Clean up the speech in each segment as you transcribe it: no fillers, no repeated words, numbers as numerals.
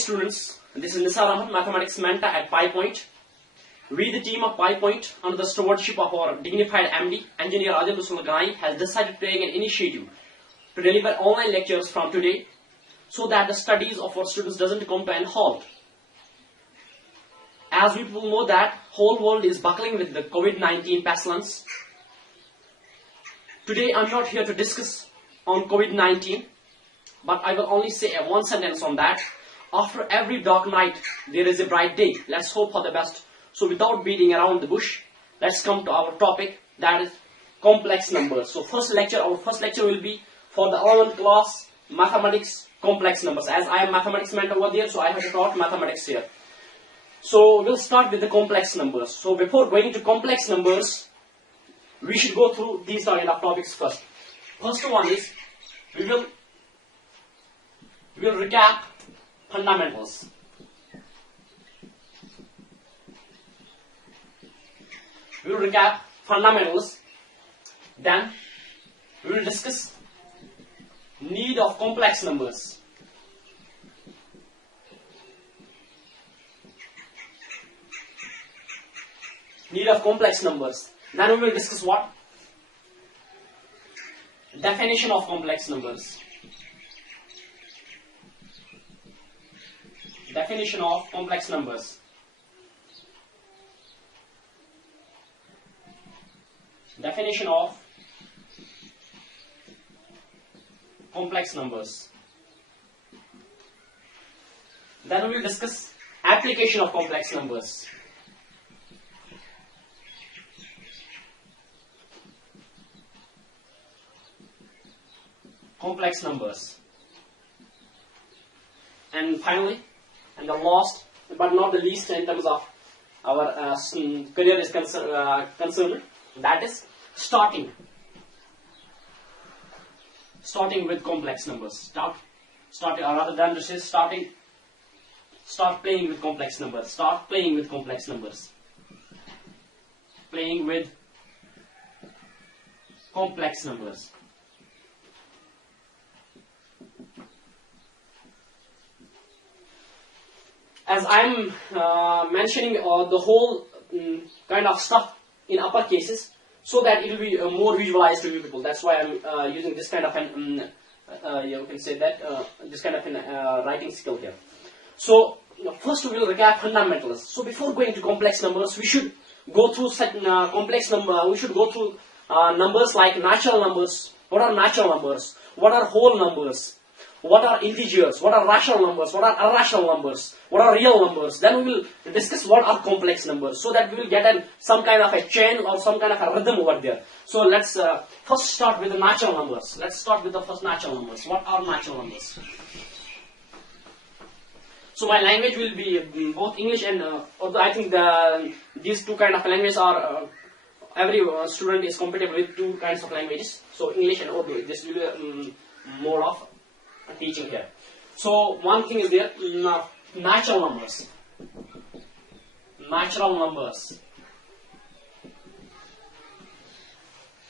students, this is Nisar Ahmed, Mathematics Mentor at P.I.E. We, the team of P.I.E. under the stewardship of our dignified MD, Engineer Adil Ganai, has decided to take an initiative to deliver online lectures from today so that the studies of our students doesn't come to an halt. As we people know that whole world is buckling with the COVID-19 pestilence. Today I'm not here to discuss on COVID-19, but I will only say one sentence on that. After every dark night, there is a bright day. Let's hope for the best. So without beating around the bush, let's come to our topic, that is complex numbers. So our first lecture will be for the 11th class, mathematics, complex numbers. As I am mathematics mentor over there, so I have taught mathematics here. So we'll start with the complex numbers. So before going to complex numbers, we should go through these kind of topics first. First one is, we will recap fundamentals. We will recap fundamentals. Then we will discuss need of complex numbers. Need of complex numbers. Then we will discuss what? Definition of complex numbers. Definition of complex numbers. Definition of complex numbers. Then we will discuss application of complex numbers. Complex numbers. And finally, and the last but not the least in terms of our career is concerned, that is starting with complex numbers. Start playing with complex numbers. Start playing with complex numbers. Playing with complex numbers. As I am mentioning the whole kind of stuff in upper cases, so that it will be more visualized to you people. That's why I'm using this kind of an, you can say that, this kind of an writing skill here. So first we will recap fundamentals. So before going to complex numbers, we should go through complex number. We should go through numbers like natural numbers. What are natural numbers? What are whole numbers? What are integers? What are rational numbers? What are irrational numbers? What are real numbers? Then we will discuss what are complex numbers, so that we will get some kind of a chain or some kind of a rhythm over there. So let's first start with the natural numbers. Let's start with the first natural numbers. What are natural numbers? So my language will be both English and although I think these two kind of languages are every student is compatible with two kinds of languages. So English and Urdu. This will be more of teaching here. So one thing is there, natural numbers. Natural numbers.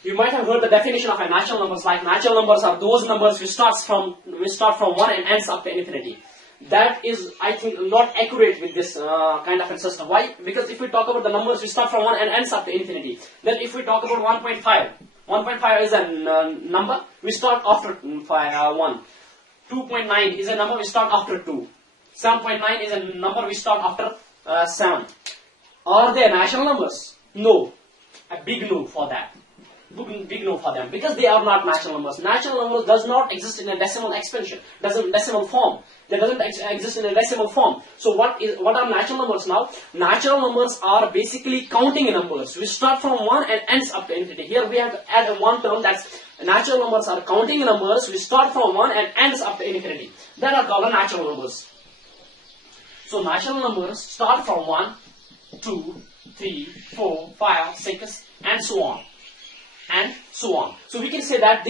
You might have heard the definition of a natural numbers, like natural numbers are those numbers which start from 1 and ends up to infinity. That is, I think, not accurate with this kind of a system. Why? Because if we talk about the numbers which start from 1 and ends up to infinity, then if we talk about 1.5, 1.5 is a number we start after 1. 2.9 is a number we start after 2. 7.9 is a number we start after 7. Are they natural numbers? No. A big no for that. Big no for them, because they are not natural numbers. Natural numbers does not exist in a decimal expansion, decimal form. They doesn't exist in a decimal form. So what are natural numbers now? Natural numbers are basically counting numbers. We start from 1 and ends up to infinity. Here we have to add one term, that's natural numbers are counting numbers. We start from 1 and ends up to infinity. That are called natural numbers. So natural numbers start from 1, 2, 3, 4, 5, 6, and so on. And so on. So we can say that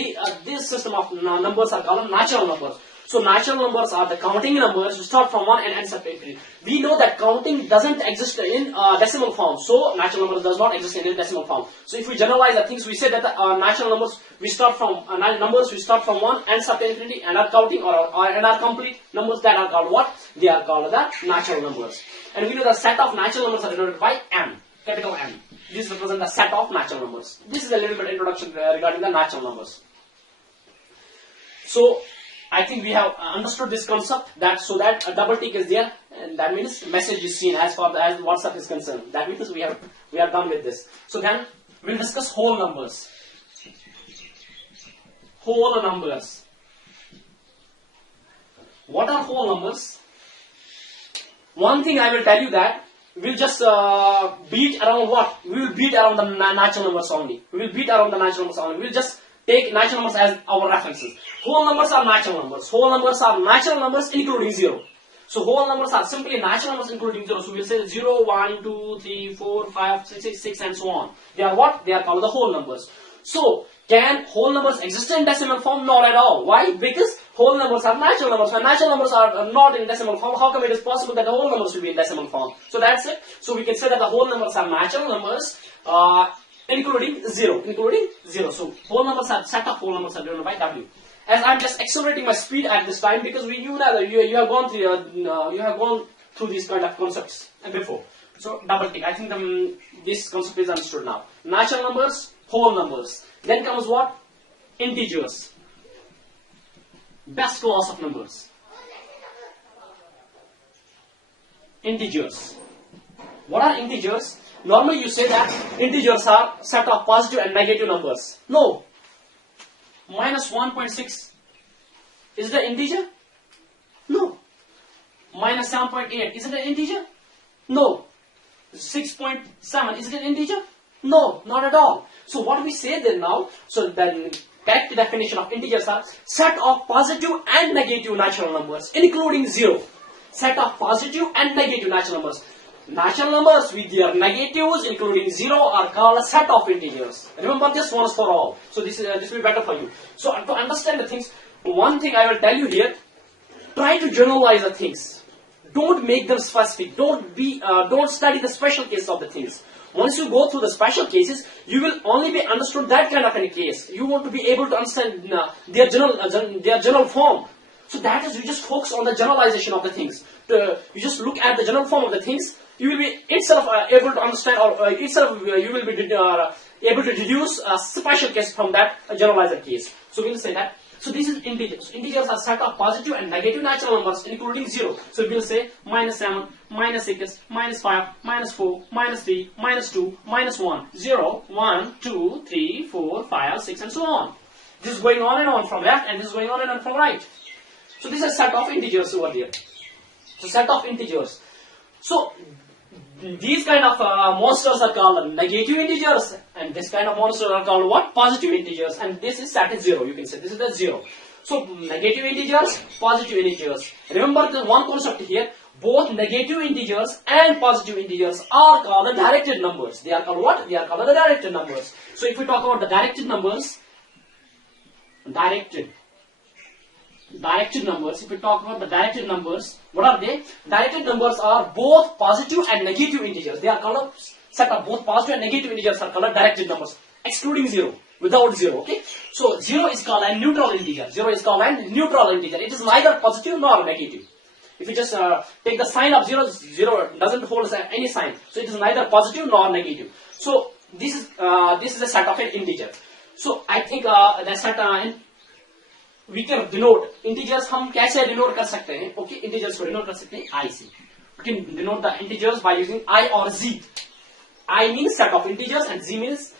this system of numbers are called natural numbers. So natural numbers are the counting numbers which start from 1 and ends up to infinity. We know that counting doesn't exist in decimal form. So natural numbers does not exist in decimal form. So if we generalize the things, we say that the natural numbers we start from 1 ends up to infinity, and are counting and are complete numbers, that are called what? They are called the natural numbers. And we know the set of natural numbers are denoted by M, capital M. This represents the set of natural numbers. This is a little bit introduction regarding the natural numbers. So I think we have understood this concept, that so that a double tick is there, and that means message is seen as far as WhatsApp is concerned. That means we are done with this. So then we'll discuss whole numbers. Whole numbers. What are whole numbers? One thing I will tell you, that we'll just beat around what? We will beat around the natural numbers only. We will beat around the natural numbers only. We'll just take natural numbers as our references. Whole numbers are natural numbers. Whole numbers are natural numbers including 0. So whole numbers are simply natural numbers including 0. So we'll say 0, 1, 2, 3, 4, 5, 6 and so on. They are what? They are called the whole numbers. So can whole numbers exist in decimal form? Not at all. Why? Because whole numbers are natural numbers. When natural numbers are not in decimal form, how come it is possible that the whole numbers will be in decimal form? So that's it. So we can say that the whole numbers are natural numbers including 0. So whole numbers are set of whole numbers are denoted by W. As I'm just accelerating my speed at this time, because you have gone through these kind of concepts before. So double tick. I think this concept is understood now. Natural numbers, whole numbers. Then comes what? Integers. Best class of numbers. Integers. What are integers? Normally you say that integers are set of positive and negative numbers. No. Minus 1.6. Is it an integer? No. Minus 7.8. Is it an integer? No. 6.7. Is it an integer? No, not at all. So what we say then now, so the correct definition of integers are set of positive and negative natural numbers, including 0. Set of positive and negative natural numbers. Natural numbers with their negatives, including 0, are called a set of integers. Remember this once for all. So this will be better for you. So to understand the things, one thing I will tell you here: try to generalize the things. Don't make them specific. Don't study the special cases of the things. Once you go through the special cases, you will only be understood that kind of any case. You want to be able to understand their general form. So that is, you just focus on the generalization of the things. You just look at the general form of the things. You will be itself able to understand, or you will be able to deduce a special case from that generalized case. So we will say that. So this is integers. Integers are set of positive and negative natural numbers, including 0. So we will say minus 7, minus 6, minus 5, minus 4, minus 3, minus 2, minus 1, 0, 1, 2, 3, 4, 5, 6, and so on. This is going on and on from left, and this is going on and on from right. So this is a set of integers over there. So set of integers. So these kind of monsters are called negative integers, and this kind of monsters are called what? Positive integers. And this is set at 0. You can say this is the 0. So negative integers, positive integers. Remember the one concept here: both negative integers and positive integers are called the directed numbers. They are called what? They are called the directed numbers. So if we talk about the directed numbers, directed numbers, if we talk about the directed numbers, what are they? Directed numbers are both positive and negative integers. They are called a set of both positive and negative integers are called directed numbers, excluding 0, without 0, okay? So 0 is called a neutral integer. 0 is called a neutral integer. It is neither positive nor negative. If you just take the sign of 0, 0 doesn't hold any sign. So it is neither positive nor negative. So this is a set of an integer. So I think that set we can denote integers. हम कैसे denote कर सकते हैं? Okay, integers को denote कर सकते हैं I से. We can denote the integers by using I or Z. I means set of integers, and Z means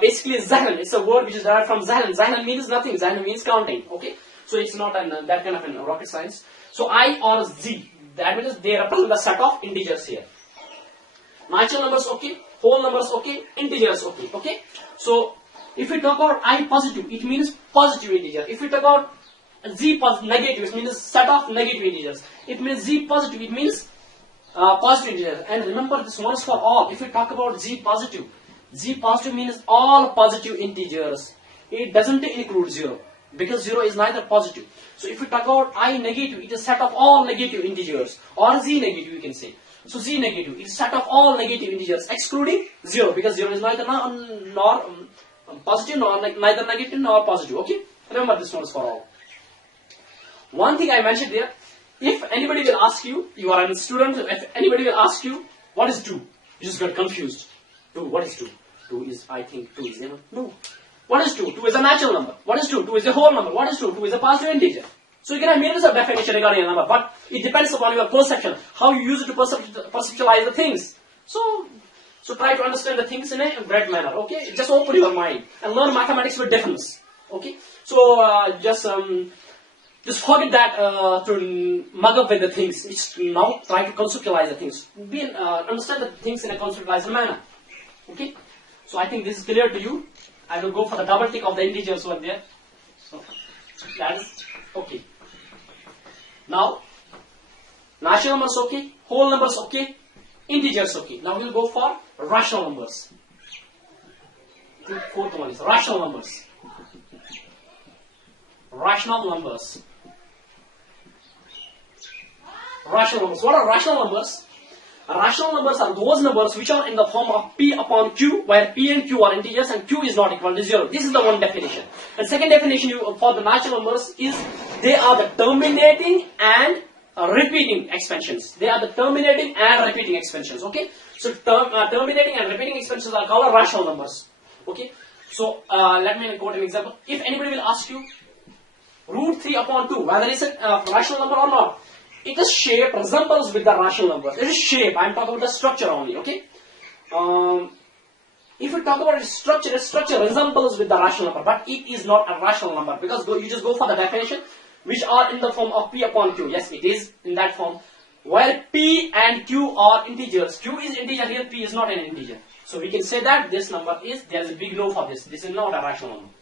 basically Zahn. It's a word which is derived from Zahn. Zahn means nothing. Zahn means counting. Okay, so it's not that kind of rocket science. So I or Z, that means they represent the set of integers here. Natural numbers, okay. Whole numbers, okay. Integers, okay. Okay. So if we talk about I positive, it means positive integer. If we talk about Z negative, it means set of negative integers. It means Z positive, it means positive integer. And remember this once for all. If we talk about Z positive means all positive integers. It doesn't include 0. because 0 is neither positive. So if we talk about I negative, it is set of all negative integers, or Z negative you can say. So Z negative is set of all negative integers excluding 0, because 0 is neither nor positive, nor neither negative nor positive. Okay, remember this one is for all. One thing I mentioned there, if anybody will ask you, you are a student, if anybody will ask you what is 2, you just got confused. 2, what is 2? 2 is, I think 2 is, no. What is 2? 2 is a natural number. What is 2? 2 is a whole number. What is 2? 2 is a positive integer. So you can have millions of definitions regarding a number, but it depends upon your perception, how you use it to perceptualize the things. So try to understand the things in a right manner. Okay, just open your mind and learn mathematics with difference. Okay, so just forget that to mug up with the things. It's now try to conceptualize the things. Understand the things in a conceptualized manner. Okay, so I think this is clear to you. I will go for the double tick of the integers over there. So that is okay. Now, natural numbers okay, whole numbers okay, integers okay. Now we will go for rational numbers. The fourth one is rational numbers. Rational numbers. Rational numbers. What are rational numbers? Rational numbers are those numbers which are in the form of P upon Q, where P and Q are integers and Q is not equal to 0. This is the one definition. And second definition for the natural numbers is they are the terminating and repeating expansions. They are the terminating and repeating expansions. Okay. So terminating and repeating expansions are called rational numbers. Okay. So let me quote an example. If anybody will ask you root 3 upon 2, whether it's a rational number or not, its shape resembles with the rational number. It is shape. I am talking about the structure only. Okay. If we talk about its structure resembles with the rational number, but it is not a rational number, because you just go for the definition, which are in the form of P upon Q. Yes, it is in that form. Where P and Q are integers. Q is integer here, P is not an integer. So we can say that this number is, there is a big no for this. This is not a rational number.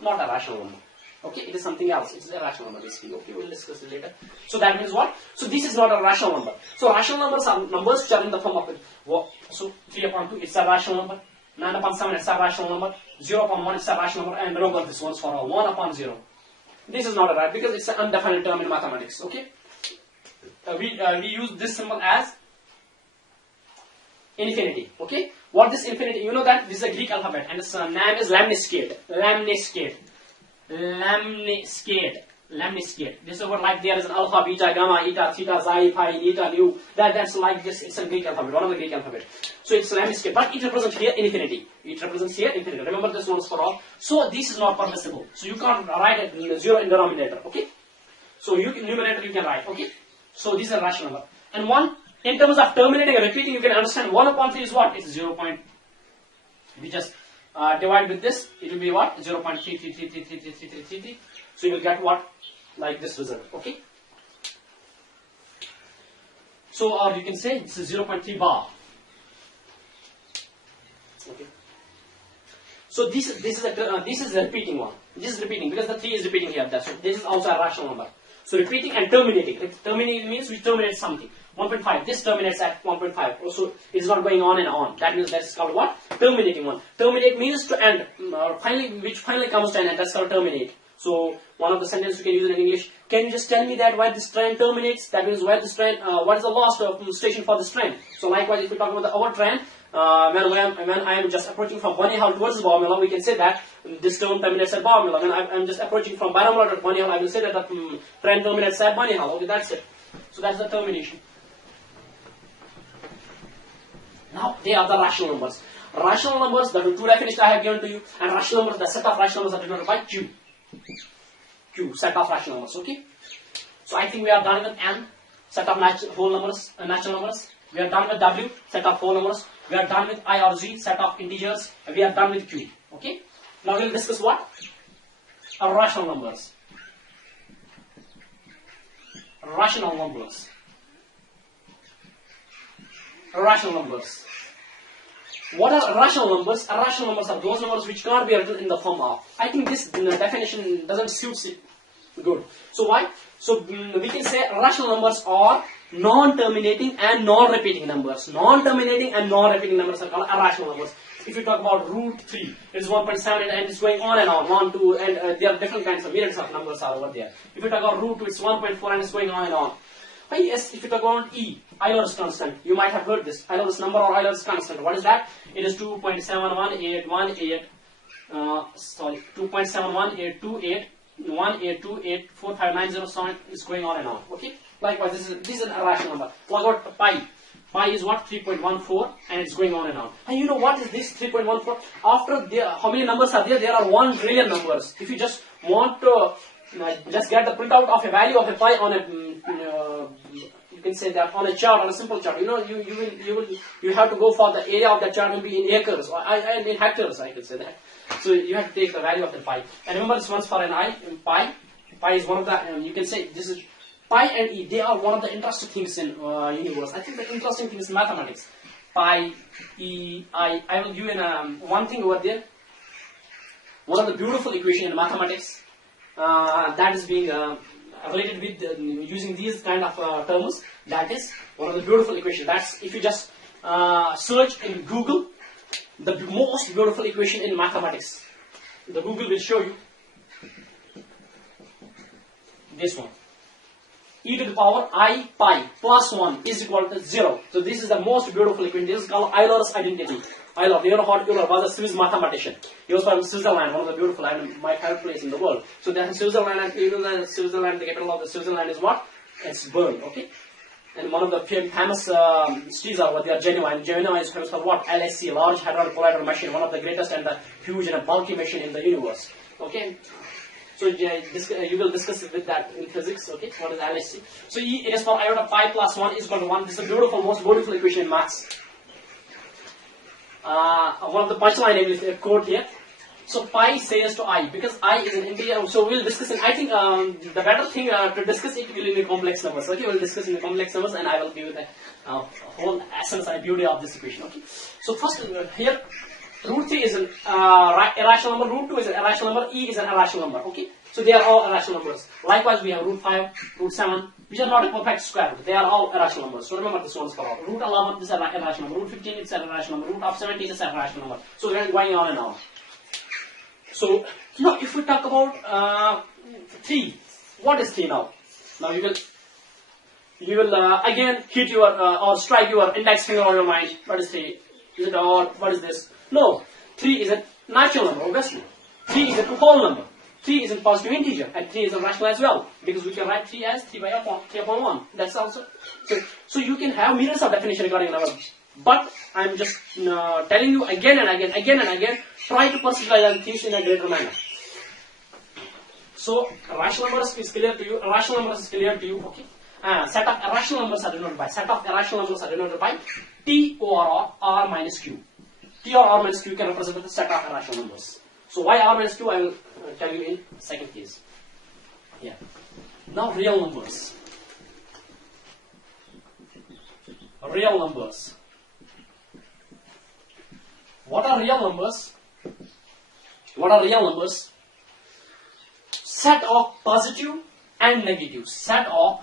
Not a rational number. Okay, it is something else. It is a rational number basically. Okay, we will discuss it later. So that means what? So this is not a rational number. So rational numbers are numbers which are in the form of what? So 3 upon 2 it's a rational number. 9 upon 7 it's a rational number. 0 upon 1 it's a rational number. And remember this one's for all. 1 upon 0. This is not a right because it's an undefined term in mathematics. Okay. We use this symbol as infinity. Okay. What this infinity? You know that this is a Greek alphabet and its name is lemniscate. Lemniscate. Lemniscate. Lemniscate. This is a word like there is an alpha, beta, gamma, eta, theta, xi, pi, eta, nu. That's like this. It's a Greek alphabet. One of the Greek alphabet. So it's lemniscate, but it represents here infinity. It represents here infinity. Remember this one is for all. So this is not permissible. So you can't write it 0 in denominator. Okay. So numerator you can write. Okay. So this is a rational number. And 1 in terms of terminating and repeating, you can understand 1 upon 3 is what? It's 0. We just divide with this, it will be what? 0.33333333. So you will get what? Like this result. Okay. So or you can say this is 0.3 bar. Okay. So this is a repeating one. This is repeating because the 3 is repeating here. So this is also a rational number. So repeating and terminating. Terminating means we terminate something. 1.5. This terminates at 1.5. Also, it is not going on and on. That means that's called what? Terminating one. Terminate means to end. Which finally comes to an end. That's called terminate. So one of the sentences you can use in English. Can you just tell me that where this train terminates? That means where this train. What is the last station for this train? So likewise, if we talk about our train, when I am just approaching from Bani Hall towards Bawamila, we can say that this train terminates at Bawamila. When I am just approaching from Baramula to Bani Hall, I will say that the train terminates at Bani Hall. Okay, that's it. So that's the termination. Now, they are the rational numbers. Rational numbers, the two definitions I have given to you, and rational numbers, the set of rational numbers are denoted by Q. Q, set of rational numbers, okay? So I think we are done with N, set of whole numbers, natural numbers. We are done with W, set of whole numbers. We are done with I or Z, set of integers. And we are done with Q, okay? Now we will discuss what? Rational numbers. Rational numbers. Rational numbers. What are rational numbers? Rational numbers are those numbers which can't be written in the form of. I think this definition doesn't suit it good. So why? So we can say rational numbers are non-terminating and non-repeating numbers. Non-terminating and non-repeating numbers are called irrational numbers. If you talk about root 3, it's 1.7 and it's going on and on, 1, 2, and there are different kinds of myriads of numbers are over there. If you talk about root 2, it's 1.4 and it's going on and on. Yes, if you talk about E, Euler's constant, you might have heard this. Euler's number or Euler's constant. What is that? It is 2.71818. 2.71828184590 is going on and on. Okay. Likewise, this is an irrational number. What about pi? Pi is what? 3.14, and it's going on and on. And you know what is this 3.14? After there, how many numbers are there? There are 1 trillion numbers. If you just want to just get the printout of a value of a pi on a you can say that on a chart, on a simple chart. You know, you have to go for the area of that chart will be in acres or in hectares. I could say that. So you have to take the value of the pi. And remember this one's for an I in pi. Pi is one of the you can say this is pi and E. They are one of the interesting things in universe. I think the interesting thing is mathematics. Pi, E, I. I will give you one thing over there. One of the beautiful equation in mathematics that is being related with using these kind of terms. That is one of the beautiful equations. That's if you just search in Google the most beautiful equation in mathematics. The Google will show you this one. E to the power I pi plus 1 is equal to 0. So this is the most beautiful equation. This is called Euler's identity. Euler, Leonhard Euler was a Swiss mathematician. He was from Switzerland, one of the beautiful and my favorite place in the world. So then Switzerland, and Switzerland, the capital of the Switzerland is what? It's Bern, okay? And one of the famous cities are what they are Genoa. And Genoa is famous for what? LHC, Large Hadron Collider Machine, one of the greatest and the huge and bulky machine in the universe. Okay? So you will discuss it with that in physics, okay? What is LHC? So it is for iota pi plus 1 is equal to 1. This is a beautiful, most beautiful equation in maths. One of the punchline is a quote here. So pi says to I, because I is an integer, so we'll discuss it. I think the better thing to discuss it will be in complex numbers. Okay, we'll discuss in the complex numbers and I will give you the whole essence and beauty of this equation. Okay, so first here, root 3 is an irrational number, root 2 is an irrational number, E is an irrational number. Okay, so they are all irrational numbers. Likewise, we have root 5, root 7, which are not a perfect square root. They are all irrational numbers. So remember this one's for all. Root 11 is an irrational number, root 15 is an irrational number, root of 17 is an irrational number. So we are going on and on. So now if we talk about 3, what is 3 now? Now you will again hit your or strike your index finger on your mind. What is 3? Is it or what is this? No, 3 is a natural number, obviously. 3 is a whole number. 3 is a positive integer and 3 is a rational as well, because we can write 3 as 3 upon 1. That's also so you can have myriads of definition regarding number. But I'm just telling you again and again, try to perceive things in a greater manner. So rational numbers is clear to you. Irrational numbers is clear to you. Okay. Set of irrational numbers are denoted by. Set of irrational numbers are denoted by T or R minus Q. T or R minus Q can represent the set of irrational numbers. So why R minus Q? I will tell you in second case. Yeah. Now real numbers. Real numbers. What are real numbers? What are real numbers? Set of positive and negative. Set of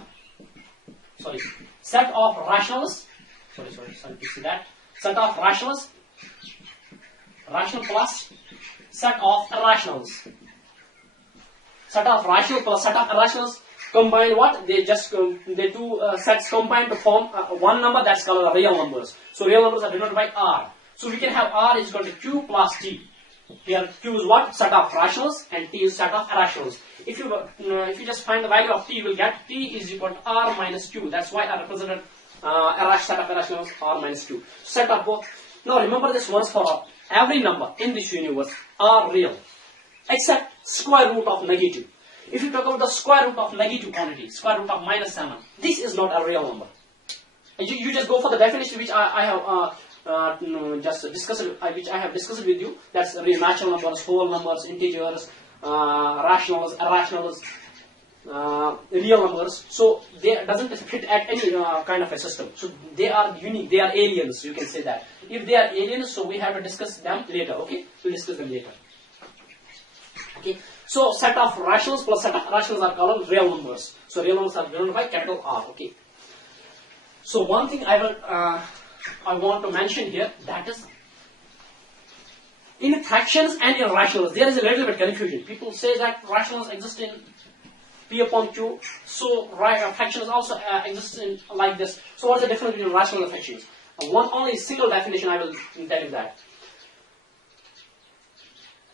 rationals. Sorry, to see that. Set of rationals. Rational plus set of irrationals. Set of rational plus set of irrationals combine what? They two sets combine to form one number, that's called real numbers. So real numbers are denoted by R. So we can have R is equal to Q plus T. Here Q is what? Set of rationals and T is set of irrationals. If you just find the value of T, you will get T is equal to R minus Q. That's why I represented set of irrationals R minus Q. Set of both. Now remember this once for all. Every number in this universe are real, except square root of negative. If you talk about the square root of negative quantity, square root of minus 7, this is not a real number. You just go for the definition which I have just discussed, which I have discussed with you. That's real natural numbers, whole numbers, integers, rationals, irrationals, real numbers. So they doesn't fit at any kind of a system. So they are unique. They are aliens. You can say that. If they are aliens, so we have to discuss them later. Okay, we'll discuss them later. Okay. So set of rationals plus set of irrationals are called real numbers. So real numbers are denoted by capital R. Okay. So one thing I want to mention here, that is in fractions and in rationals, there is a little bit confusion. People say that rationals exist in P upon Q, so fractions also exist in like this. So what's the difference between rational and fractions? One only single definition I will tell you that.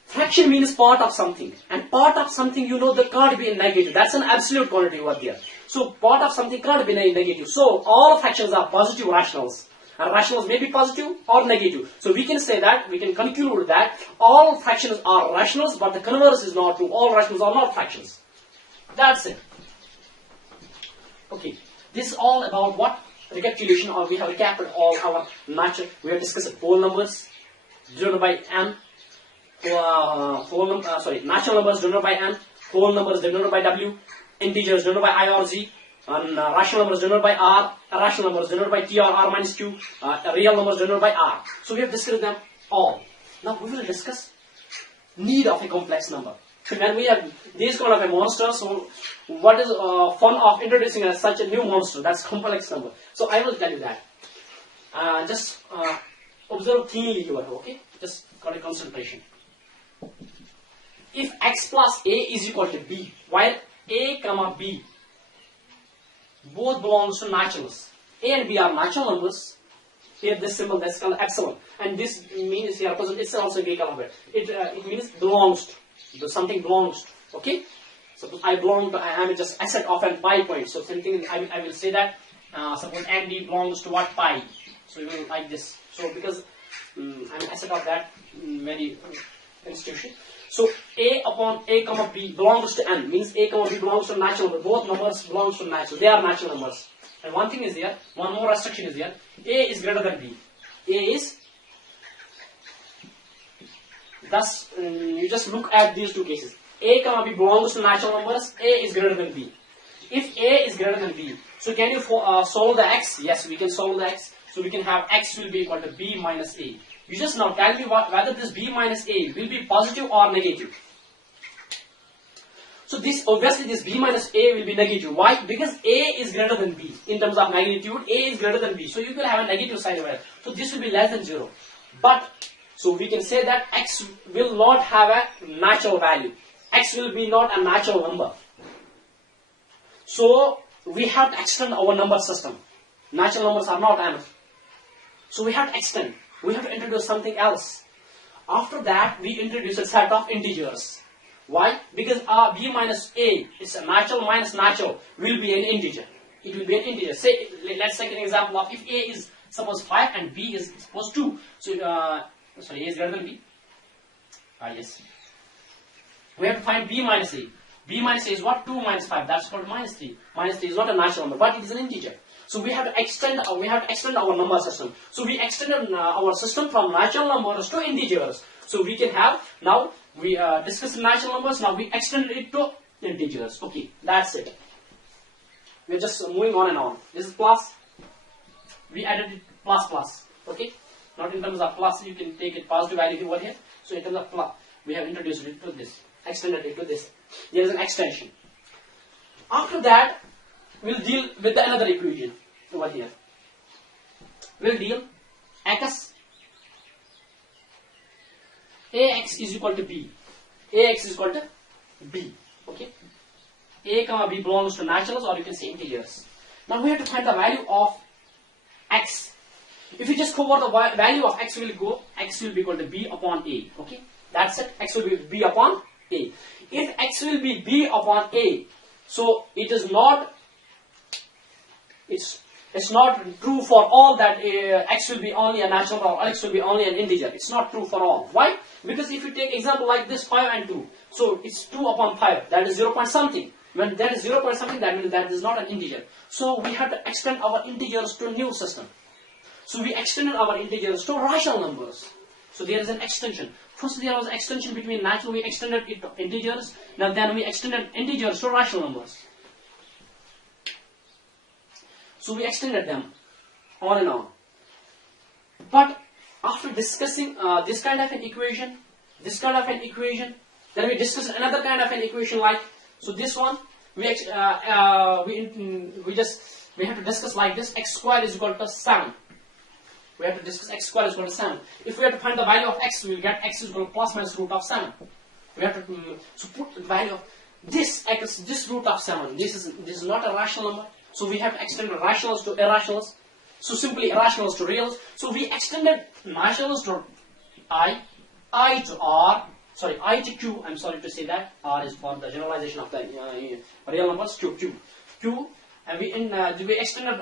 Fraction means part of something, and part of something, you know, that can't be in negative. That's an absolute quantity over there. So part of something can't be negative. So all fractions are positive rationals, and rationals may be positive or negative. So we can say that, we can conclude that all fractions are rationals, but the converse is not true. All rationals are not fractions. That's it. Okay, this is all about what? Recapitulation, or we have recapped all our natural. We have discussed whole numbers denoted by n. Natural numbers denoted by n, whole numbers denoted by w, integers denoted by I or z, and rational numbers denoted by r, irrational numbers denoted by t or r minus q, real numbers denoted by r. So we have discussed them all. Now we will discuss need of a complex number. When we have these kind of a monster, so what is fun of introducing such a new monster? That's complex number. So I will tell you that. Just observe keenly here, okay? Just got a concentration. If x plus a is equal to b, while a comma b both belongs to naturals, a and b are natural numbers. Here this symbol, that's called epsilon, and this means here it's also Greek alphabet. It means belongs to, something belongs to. Okay, suppose I am just asset of an pi point. So something I will say that suppose MD belongs to what pi. So you will like this. So because I'm an asset of that very institution. So a upon a comma b belongs to n, means a comma b belongs to natural number. Both numbers belongs to natural. They are natural numbers. And one thing is here, one more restriction is here. A is greater than b. A is, thus you just look at these two cases. A comma b belongs to natural numbers. A is greater than b. If a is greater than b, so can you solve the x? Yes, we can solve the x. So we can have x will be equal to b minus a. You just now tell me whether this b minus a will be positive or negative. So this obviously this b minus a will be negative. Why? Because a is greater than b. In terms of magnitude, a is greater than b. So you will have a negative sign over it. So this will be less than 0. But, so we can say that x will not have a natural value. X will be not a natural number. So we have to extend our number system. Natural numbers are not enough. So we have to extend. We have to introduce something else. After that, we introduce a set of integers. Why? Because b minus a is a natural minus natural will be an integer. It will be an integer. Say, let's take an example of if a is suppose 5 and b is suppose 2. So, sorry, a is greater than b. Yes. We have to find b minus a. B minus a is what? 2 minus 5. That's called minus 3. Minus 3 is not a natural number, but it is an integer. So we have to extend our number system. So we extended our system from natural numbers to integers. So we can have, now we discussed natural numbers, now we extended it to integers. Okay, that's it. We're just moving on and on. This is plus. We added it plus plus. Okay, not in terms of plus, you can take it positive value over here. So in terms of plus, we have introduced it to this, extended it to this. There is an extension. After that, we'll deal with another equation over here. We'll deal x. Ax is equal to b. Ax is equal to b. Okay. A comma b belongs to naturals, or you can say integers. Now we have to find the value of x. If you just cover the value of x will be equal to b upon a. Okay. That's it. X will be b upon a. If x will be b upon a, so it is not. It's not true for all that x will be only a natural or x will be only an integer. It's not true for all. Why? Because if you take example like this 5 and 2, so it's 2 upon 5, that is 0 point something. When that is 0 point something, that means that is not an integer. So we have to extend our integers to a new system. So we extended our integers to rational numbers. So there is an extension. First there was an extension between natural, we extended it to integers. Now then we extended integers to rational numbers. So we extended them on and on. But after discussing this kind of an equation, then we discuss another kind of an equation like, so this one, we have to discuss like this, x squared is equal to 7. We have to discuss x square is equal to 7. If we have to find the value of x, we will get x is equal to plus minus root of 7. We have to so put the value of this x, this root of 7. This is not a rational number. So we have to extend rationals to irrationals. So simply irrationals to reals. So we extended rationals to I to r, sorry, I to q. I'm sorry to say that. R is for the generalization of the real numbers to q. And we extended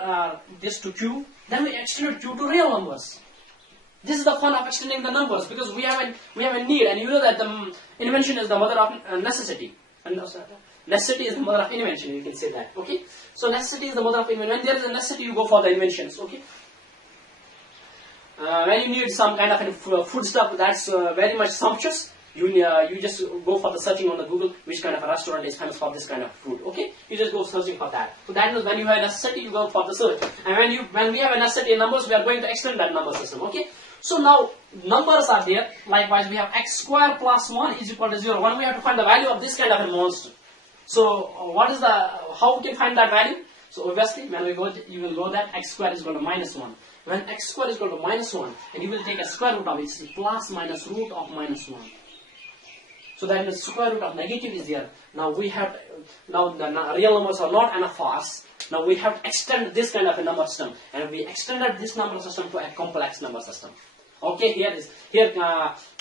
this to q. Then we extended q to real numbers. This is the fun of extending the numbers, because we have a need, and you know that the invention is the mother of necessity. And necessity is the mother of invention. You can say that. Okay. So necessity is the mother of invention. When there is a necessity, you go for the inventions. Okay. When you need some kind of food stuff that's very much sumptuous, you just go for the searching on the Google which kind of a restaurant is famous for this kind of food. Okay, you just go searching for that. So that means when you have a necessity, you go for the search. And when we have a necessity in numbers, we are going to extend that number system. Okay. So now numbers are there. Likewise, we have x square plus 1 is equal to 0. When we have to find the value of this kind of a monster. So how we can find that value? So obviously, when we go, you will know that x square is equal to minus 1. When x square is equal to minus 1, and you will take a square root of it, plus minus root of minus 1. So that means square root of negative is there. Now the real numbers are not enough for us. Now we have to extend this kind of a number system, and we extended this number system to a complex number system. Okay, here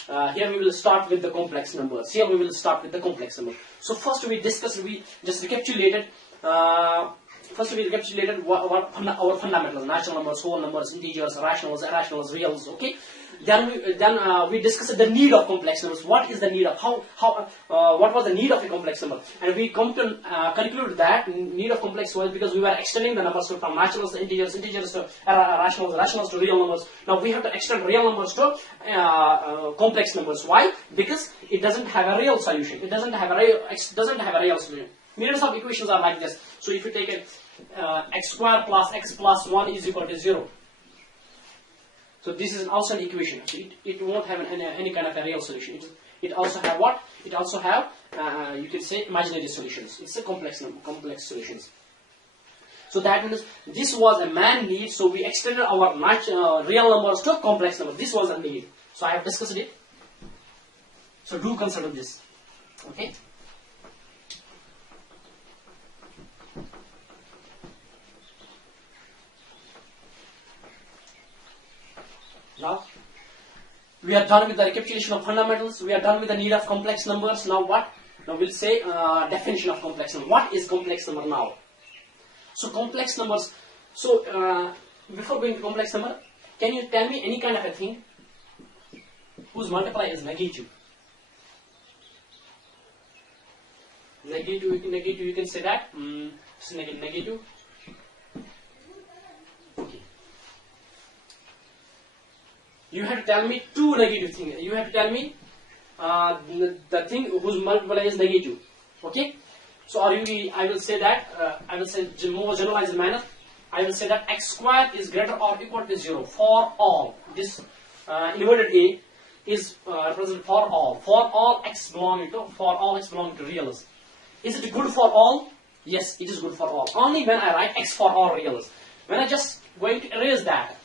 we will start with the complex numbers. Here we will start with the complex number. So first we just recapitulated. First we recapitulated what our fundamentals: natural numbers, whole numbers, integers, rationals, irrationals, reals. Okay. Then we discussed the need of complex numbers. What is the need of what was the need of a complex number? And we come to conclude that need of complex was because we were extending the numbers from naturals to integers, integers to rationals, rationals to real numbers. Now we have to extend real numbers to complex numbers. Why? Because it doesn't have a real solution. It doesn't have a real solution. Myriads of equations are like this. So if you take x square plus x plus 1 is equal to 0. So this is also an equation. So it won't have any kind of a real solution. It also have what? It also have you could say imaginary solutions. It's a complex solutions. So that means this was a man need. So we extended our real numbers to complex numbers. This was a need. So I have discussed it. So do consider this. Okay. Now, we are done with the recapitulation of fundamentals. We are done with the need of complex numbers. Now what? Now we'll say definition of complex number. What is complex number now? So complex numbers. So before going to complex number, can you tell me any kind of a thing whose multiply is negative? Negative. You can say that. It's negative. You have to tell me two negative things. You have to tell me the thing whose multiply is negative. Okay? So I will say that, I will say more generalized manner. I will say that x square is greater or equal to 0 for all. This inverted A is represented for all. For all x belonging to reals. Is it good for all? Yes, it is good for all. Only when I write x for all reals. When I just going to erase that,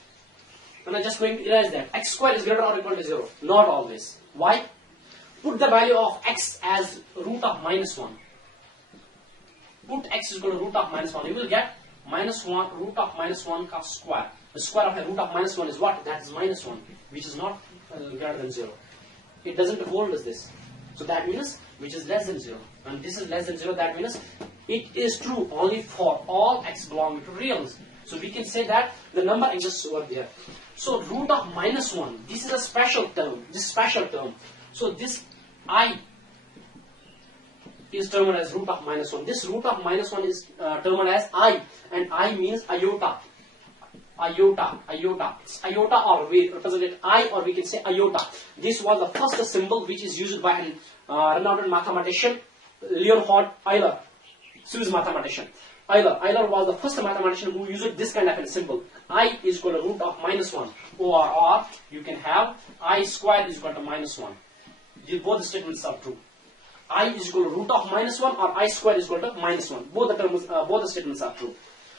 x square is greater or equal to 0. Not always. Why? Put the value of x as root of minus 1. Put x is equal to root of minus 1. You will get minus 1, root of minus 1 cos square. The square of a root of minus 1 is what? That is minus 1, which is not greater than 0. It doesn't hold as this. So that means which is less than 0. And this is less than 0. That means it is true only for all x belonging to reals. So we can say that the number exists over there. So root of minus 1, this is a special term. So this I is termed as root of minus 1. This root of minus 1 is termed as I, and I means iota. Iota, or we represent it I, or we can say iota. This was the first symbol which is used by an renowned mathematician, Leonhard Euler, Swiss mathematician. Euler was the first mathematician who used this kind of a symbol. I is equal to root of minus 1. Or you can have I square is equal to minus 1. Both statements are true. I is equal to root of minus 1 or I square is equal to minus 1. Both the statements are true.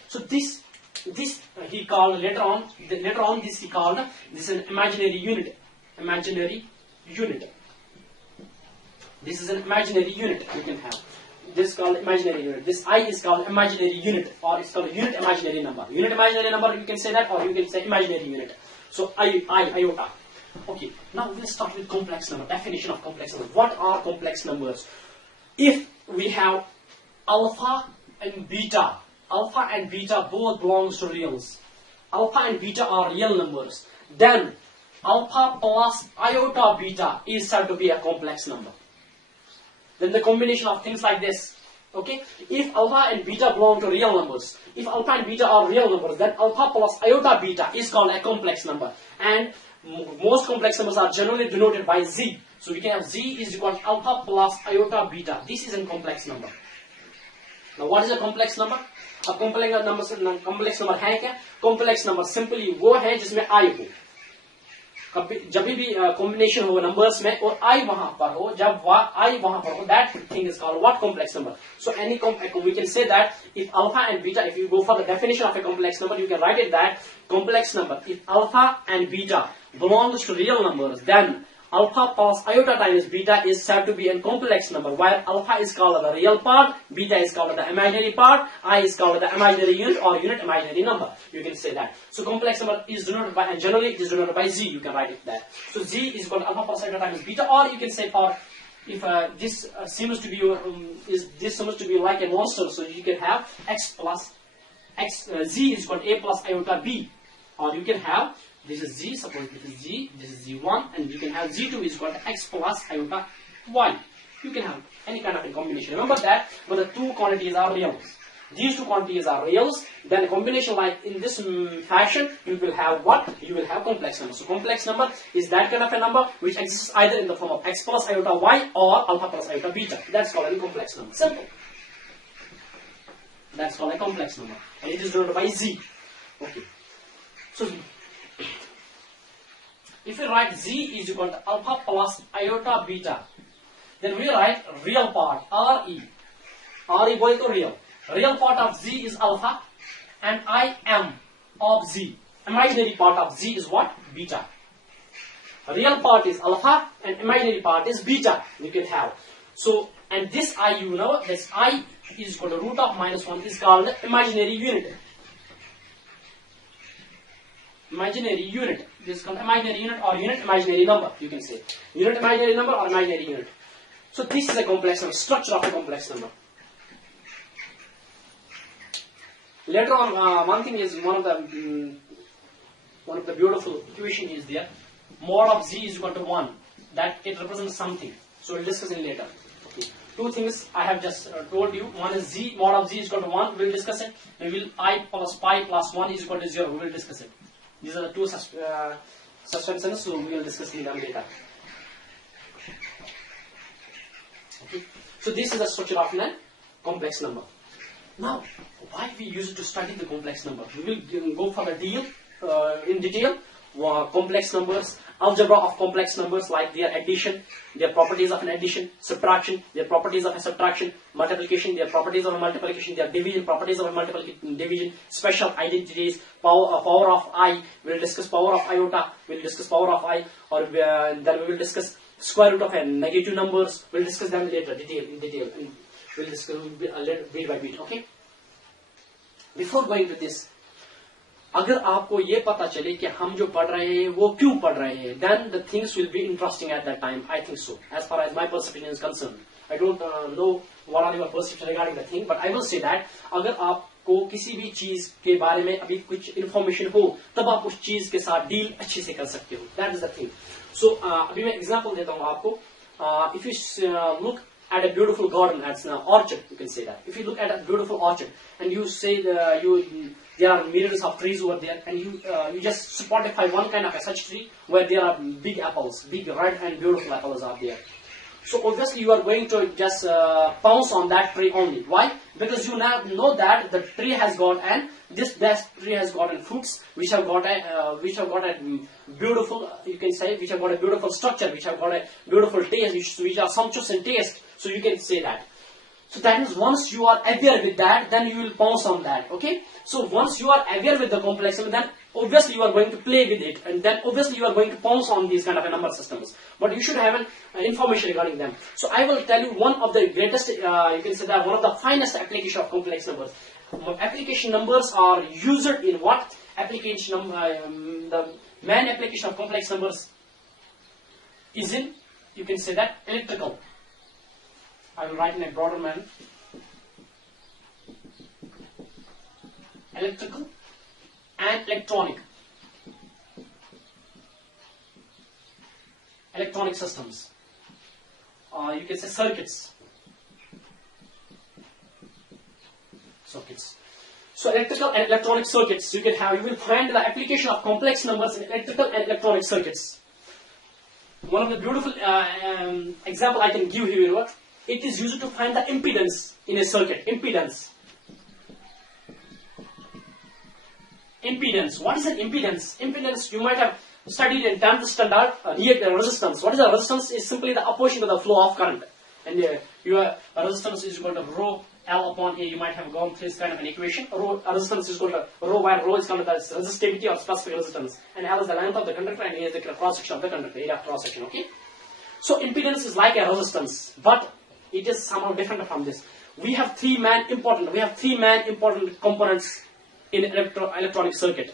So this this he called later on this he called this is an imaginary unit. Imaginary unit. This is an imaginary unit you can have. This is called imaginary unit. This I is called imaginary unit, or it's called unit imaginary number. Unit imaginary number, you can say that, or you can say imaginary unit. So iota. Okay, now we'll start with complex number. Definition of complex number. What are complex numbers? If we have alpha and beta both belongs to reals. Alpha and beta are real numbers. Then alpha plus iota beta is said to be a complex number. Then the combination of things like this. Okay, if alpha and beta belong to real numbers, if alpha and beta are real numbers, then alpha plus iota beta is called a complex number. And most complex numbers are generally denoted by z. So we can have z is equal to alpha plus iota beta. This is a complex number. Now what is a complex number? A complex number है क्या? Complex number simply वो है जिसमें I हो. जब भी combination हो numbers में और I वहाँ पर हो, जब I वहाँ पर हो, that thing is called what? Complex number. So any we can say that if alpha and beta, if you go for the definition of a complex number, you can write it that complex number, if alpha and beta belongs to real numbers, then alpha plus iota times beta is said to be a complex number, where alpha is called the real part, beta is called the imaginary part, I is called the imaginary unit or unit imaginary number. You can say that. So complex number is denoted by, and generally it is denoted by z. You can write it that. So z is equal to alpha plus iota times beta, or you can say for if this seems to be like a monster, so you can have x plus z is equal to a plus iota b, or you can have this is z, suppose this is z, this is z1, and you can have z2 is equal to x plus iota y. You can have any kind of a combination. Remember that, but the two quantities are reals. These two quantities are reals. Then a combination like in this fashion, you will have what? You will have complex number. So complex number is that kind of a number which exists either in the form of x plus iota y or alpha plus iota beta. That's called a complex number. Simple. That's called a complex number, and it is denoted by z. Okay. So if we write z is equal to alpha plus iota beta, then we write real part, re. Re boy to real. Real part of z is alpha, and I am of z. Imaginary part of z is what? Beta. Real part is alpha, and imaginary part is beta. You can have. So, and this I, you know, this I is equal to root of minus 1 is called the imaginary unit. Imaginary unit. This is called imaginary unit or unit imaginary number. You can say unit imaginary number or imaginary unit. So this is a complex number. Structure of a complex number. Later on, one thing is one of the beautiful equation is there. Mod of z is equal to 1. That it represents something. So we'll discuss it later. Okay. Two things I have just told you. One is z. Mod of z is equal to 1. We'll discuss it. And we'll I plus pi plus 1 is equal to 0. We will discuss it. These are the two suspensions, so we will discuss them later. Okay. So this is the structure of a complex number. Now, why we use it to study the complex number? We will go for the deal in detail. Complex numbers, algebra of complex numbers, like their addition, their properties of an addition, subtraction, their properties of a subtraction, multiplication, their properties of a multiplication, their division, properties of a multiplication, division, special identities, power of I. We will discuss power of iota. We will discuss power of I, or then we will discuss square root of a negative numbers. We will discuss them later, in detail. And we will discuss bit by bit. Okay. Before going to this, अगर आपको ये पता चले कि हम जो पढ़ रहे हैं वो क्यों पढ़ रहे हैं, then the things will be interesting at that time. I think so. As far as my perception is concerned, I don't know what are your perception regarding the thing, but I will say that अगर आपको किसी भी चीज के बारे में अभी कुछ information हो, तब आप उस चीज के साथ डील अच्छे से कर सकते हो. That is the thing. So अभी मैं example देता हूँ आपको. If you look at a beautiful garden, as an orchard, you can say that. If you look at a beautiful orchard and you say there are myriads of trees over there, and you just spotify one kind of a such tree where there are big apples, big red and beautiful apples are there. So obviously you are going to just pounce on that tree only. Why? Because you now know that the tree has got, and this best tree has gotten fruits which have got a beautiful, you can say, which have got a beautiful structure, which have got a beautiful taste, which are sumptuous in taste. So you can say that. So that is, once you are aware with that, then you will pounce on that. Okay. So once you are aware with the complex number, then obviously you are going to play with it, and then obviously you are going to pounce on these kind of a number systems. But you should have an information regarding them. So I will tell you one of the greatest, you can say that one of the finest application of complex numbers. Application numbers are used in what? The main application of complex numbers is in, you can say that, electrical. I will write in a broader manner. Electrical and electronic systems. You can say circuits. So electrical and electronic circuits, you will find the application of complex numbers in electrical and electronic circuits. One of the beautiful example I can give here, it is used to find the impedance in a circuit. Impedance. What is an impedance? Impedance, you might have studied in 10th standard resistance. What is a resistance? Is simply the opposition to the flow of current. And your resistance is equal to rho L upon A. You might have gone through this kind of an equation. Resistance is equal to rho, where rho is called the resistivity or specific resistance. And L is the length of the conductor, and A is the cross section of the conductor, area of cross section. Okay. So impedance is like a resistance, but it is somehow different from this. We have three main important components in electronic circuit.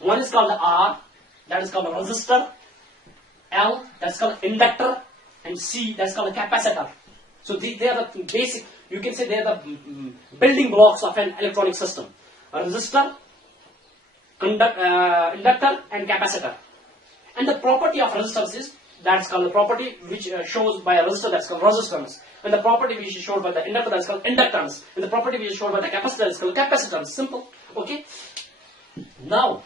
One is called the R, that is called a resistor. L, that's called inductor, and C, that's called a capacitor. So they are the basic, you can say they are the building blocks of an electronic system. A resistor, inductor, and capacitor. And the property of resistors is, that's called the property which shows by a resistor, that's called resistance. And the property which is shown by the inductor, that's called inductance. And the property which is shown by the capacitor is called capacitance. Simple. Okay. Now,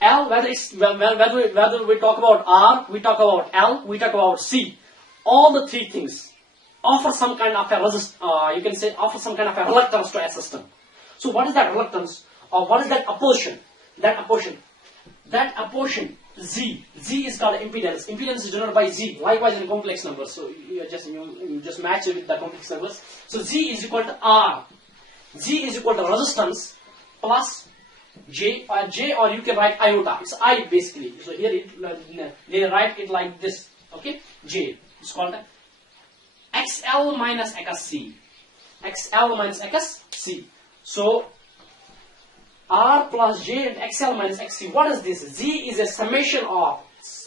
L, whether we talk about R, we talk about L, we talk about C. All the three things offer some kind of a offer some kind of a reluctance to a system. So what is that reluctance, or what is that opposition? That opposition, Z is called impedance. Impedance is denoted by Z. Likewise in complex numbers. So you just match it with the complex numbers. So Z is equal to R. Z is equal to resistance plus J, or you can write iota. It's I basically. So here they write it like this. Okay, J is called XL minus XC. XL minus XC. So R plus J and XL minus XC. What is this? Z is a summation of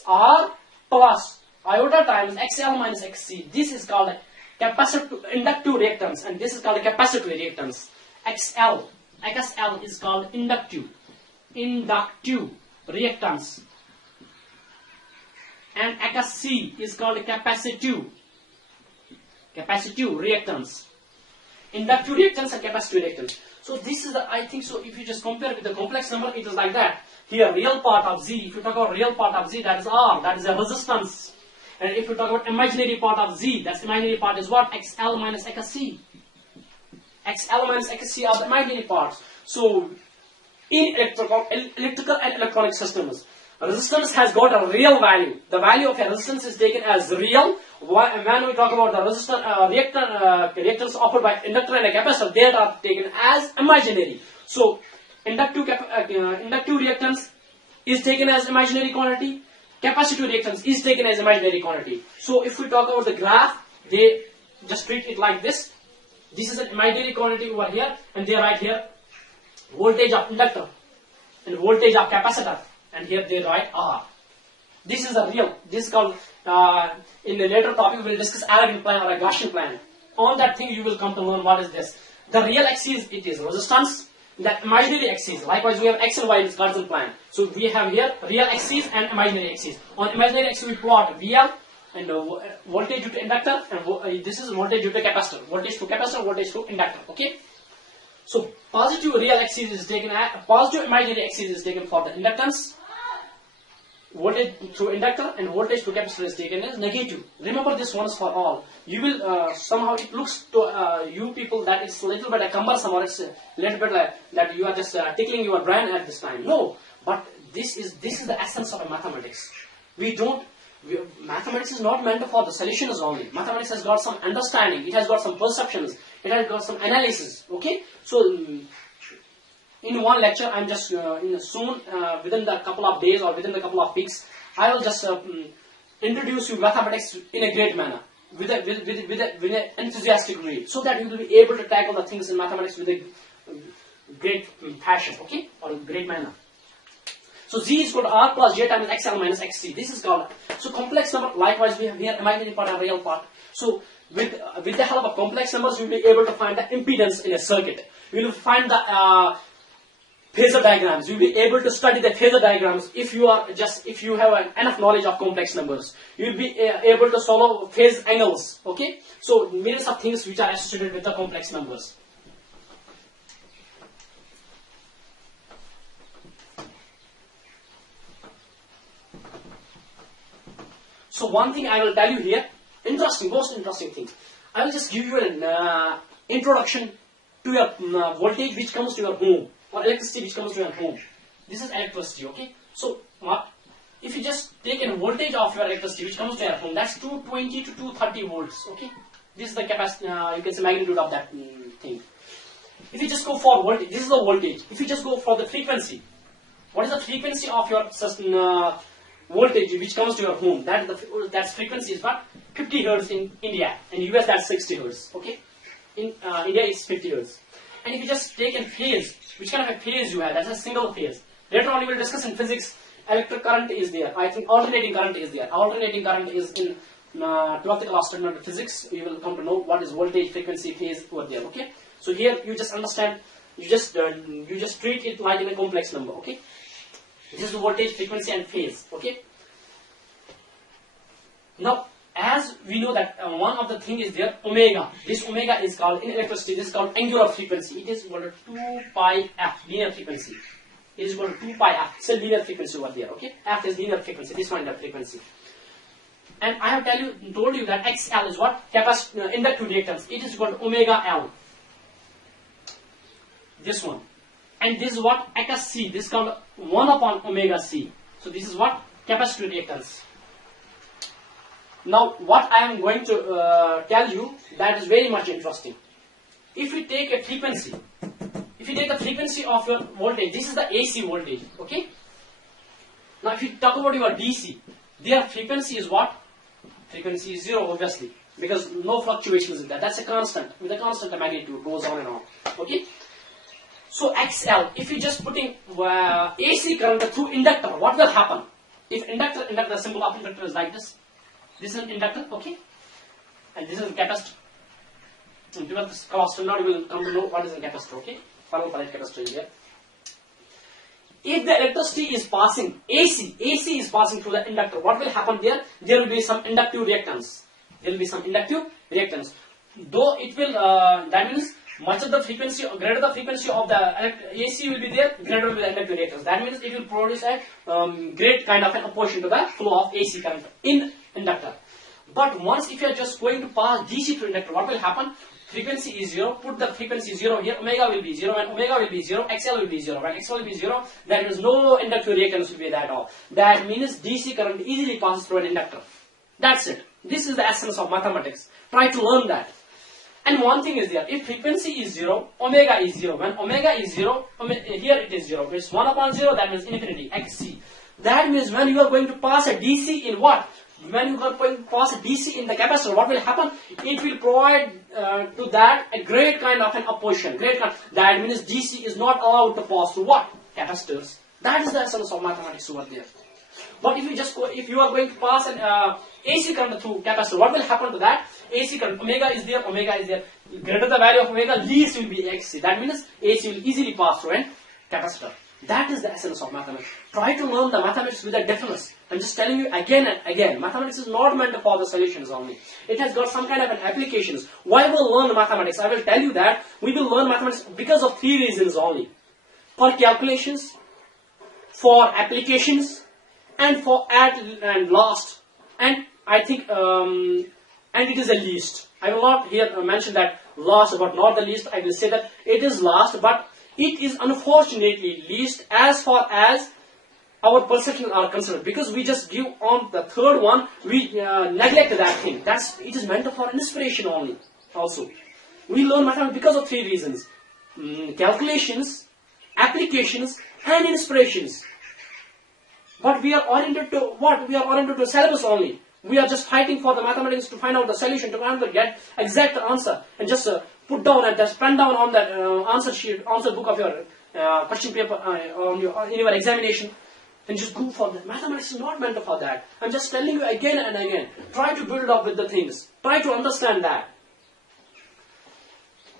R plus iota times XL minus XC. This is called inductive reactance, and this is called capacitive reactance. XL is called inductive reactance, and XC is called capacitive reactance. Inductive reactance and capacitive reactance. So this is I think so. If you just compare with the complex number, it is like that. Here, real part of Z. If you talk about real part of Z, that is R. That is a resistance. And if you talk about imaginary part of Z, that's imaginary part is what? XL minus XC. XL minus XC are the imaginary parts. So, in electrical and electronic systems, resistance has got a real value. The value of a resistance is taken as real. When we talk about the resistor, reactance offered by inductor and a capacitor, they are taken as imaginary. So, inductive reactance is taken as imaginary quantity. Capacitive reactance is taken as imaginary quantity. So, if we talk about the graph, they just treat it like this. This is an imaginary quantity over here, and they write here voltage of inductor and voltage of capacitor, and here they write R. This is a real. This is called, in the later topic we will discuss Arabian plan or a Gaussian plan. On that thing you will come to learn what is this. The real axis, it is resistance. The imaginary axis, likewise we have X and Y in this Gaussian plan. So we have here real axis and imaginary axis. On imaginary axis we plot VL and voltage due to inductor, and this is voltage due to capacitor. Voltage to capacitor, voltage to inductor. Okay. So positive real axis is taken at positive imaginary axis is taken for the inductance. Voltage through inductor and voltage to capacitor is taken as negative. Remember this once for all. You will somehow it looks to you people that it's a little bit cumbersome, or it's a little bit that you are just tickling your brain at this time. No, but this is the essence of mathematics. We don't Mathematics is not meant for the solutions only. Mathematics has got some understanding, it has got some perceptions, it has got some analysis. Okay, so in one lecture, I'm just soon within the couple of days or within the couple of weeks, I will just introduce you mathematics in a great manner, with an enthusiastic way, so that you will be able to tackle the things in mathematics with a great passion, okay, or a great manner. So z is equal to r plus j times xl minus xc. This is called, so complex number. Likewise, we have here imaginary part and real part. So with the help of complex numbers, you will be able to find the impedance in a circuit. You will find the phasor diagrams. You will be able to study the phasor diagrams if you have enough knowledge of complex numbers. You will be able to solve phase angles. Okay, so millions of things which are associated with the complex numbers. So one thing I will tell you here, most interesting thing. I will just give you an introduction to your voltage which comes to your home, or electricity which comes to your home. This is electricity, okay? So if you just take a voltage of your electricity which comes to your home, that's 220 to 230 volts, okay? This is the capacity, you can say magnitude of that thing. If you just go for voltage, this is the voltage. If you just go for the frequency, what is the frequency of your voltage which comes to your home? That's frequency is what? 50 Hertz in India. In US that's 60 Hertz. Okay? In India it's 50 Hertz. And if you just take a phase, which kind of a phase you have, that's a single phase. Later on we will discuss in physics, electric current is there. I think alternating current is there. Alternating current is in 12th class standard physics. You will come to know what is voltage, frequency, phase over there. Okay? So here you just understand, you just treat it like in a complex number. Okay? This is the voltage, frequency and phase, okay? Now, as we know that one of the thing is there, omega. This omega is called, in electricity, this is called angular frequency. It is equal to 2 pi f, linear frequency. It is equal to 2 pi f, it's a linear frequency over there, okay? F is linear frequency, this one is the frequency. And I have told you that XL is what? Inductive reactance. It is equal to omega L. This one. And this is what? C. This is called 1 upon omega C. So this is what? Capacitor reactance. Now what I am going to tell you, that is very much interesting. If we take a frequency, if you take the frequency of your voltage, this is the AC voltage, okay? Now if you talk about your DC, their frequency is what? Frequency is 0 obviously, because no fluctuations in that. That's a constant, with a constant magnitude, goes on and on, okay? So XL, if you just putting AC current through inductor, what will happen? If inductor, the symbol of inductor is like this. This is an inductor, okay? And this is a capacitor. In 12th class standard, we will come to know what is a capacitor, okay? Follow for that capacitor here. If the electricity is passing, AC is passing through the inductor, what will happen there? There will be some inductive reactance. There will be some inductive reactance. Though it will, that means, much of the frequency, greater the frequency of the AC will be there, greater will be the inductive reactance. That means it will produce a great kind of an opposition to the flow of AC current in inductor. But once if you are just going to pass DC to inductor, what will happen? Frequency is 0, put the frequency 0 here, omega will be 0, when omega will be 0, XL will be 0. When XL will be 0, that means no inductive reactance will be there at all. That means DC current easily passes through an inductor. That's it. This is the essence of mathematics. Try to learn that. And one thing is there, if frequency is 0, omega is 0. When omega is 0, here it is 0. It's 1 upon 0, that means infinity, xc. That means when you are going to pass a DC in what? When you are going to pass a DC in the capacitor, what will happen? It will provide to that a great kind of an opposition. That means DC is not allowed to pass through what? Capacitors. That is the essence of mathematics over there. But if you are going to pass an AC current through capacitor, what will happen to that? AC current, omega is there. Greater the value of omega, least will be XC. That means AC will easily pass through a capacitor. That is the essence of mathematics. Try to learn the mathematics with a deafness. I'm just telling you again and again, mathematics is not meant for the solutions only. It has got some kind of an applications. Why will learn mathematics? I will tell you that we will learn mathematics because of 3 reasons only. For calculations, for applications, and for at and last. And I think, and it is a least. I will not here mention that last but not the least. I will say that it is last, but it is unfortunately least as far as our perceptions are concerned. Because we just give on the third one, we neglect that thing. It is meant for inspiration only. Also, we learn mathematics because of three reasons: calculations, applications, and inspirations. But we are oriented to what? We are oriented to syllabus only. We are just fighting for the mathematics to find out the solution, to get exact answer, and just put down and just pen down on that answer sheet, answer book of your question paper in your examination, and just go for that. Mathematics is not meant for that. I'm just telling you again and again. Try to build up with the things. Try to understand that.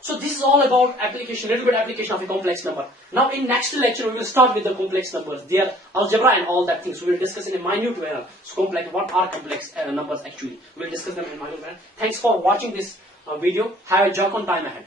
So this is all about application, little bit application of a complex number. Now in next lecture we will start with the complex numbers, their algebra and all that things. We will discuss in a minute manner. So complex, what are complex numbers actually? We will discuss them in a minute manner. Thanks for watching this video. Have a jolly time ahead.